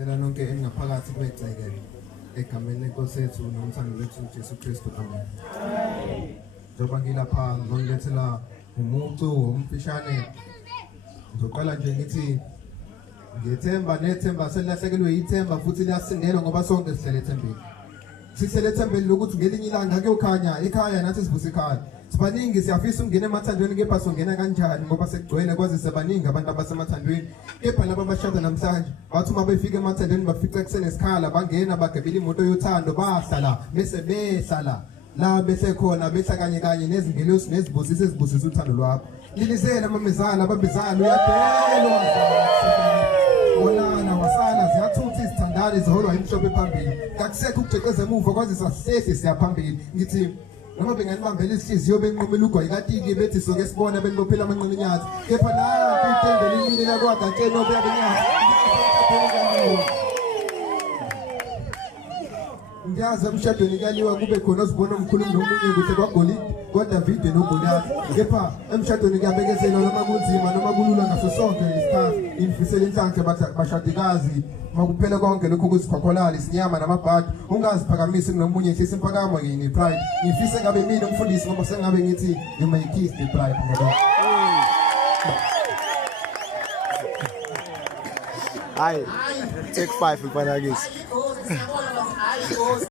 Lena nonke engaphakathi kwegceke egameni lenkosi yethu nomthando wethu uJesu Kristu. Amen. Njengoba ngilapha ngilethela umucu omfishane, ngizoqala nje ngithi ngiyethemba nethemba selilahlekelwe yithemba futhi liyasindelwa ngoba sonke sihlele ethembeni. Sihlele ethembeni lokuthi ngelinye ilanga kuyokhanya ekhaya nathi sivusa ekhaya. Sibaningi siyafisa ukungena emathandweni kepha songena kanjani ngoba sekugcwele kwazi sebaningi abantu abasemathandweni. Kepha laba abashada namhlanje bathi uma befika emathandweni bafica kusenesikhala bangena bagebela imoto yothando bahlala bese behlala la bese khona behla kanye nezingelosi nezibusisi ezibusisa uthando lwakho. Lilizela amamezala ababezala uyadelwa olana wasala ziyathutha izithandane ziholwa imhlophe phambili. Kakusekho ukujeqeza emuva kwazi sasihlezi siyaphambili. Ngithi noma benganibambela isihliziyo benqomela ugwayi katiki bethi soke sibona benibophela amanqina enyathi. Kepha la kwitende limile lakwagatsheni obuya benyathi. Ngiyazi emshadweni kaliwa kube khona osibona omkhulumi nomunye kuhle kwaGolide kwaDavide noGoliathi. Kepha emshadweni kuyabekezelwa noma kunzima noma kulula ngaso sonke isikhathi. Infisela inhlanhla bashadikazi makuphela konke lokho kuzikhokholala isinyama namabhadi ungaziphakamisi kunomunye nhlisa impakamo yini pride. Ngifise ngabe mina umfundisi ngoba sengabe ngithi you may kiss the pride ngoba Hayi, take 5 mfana kisi.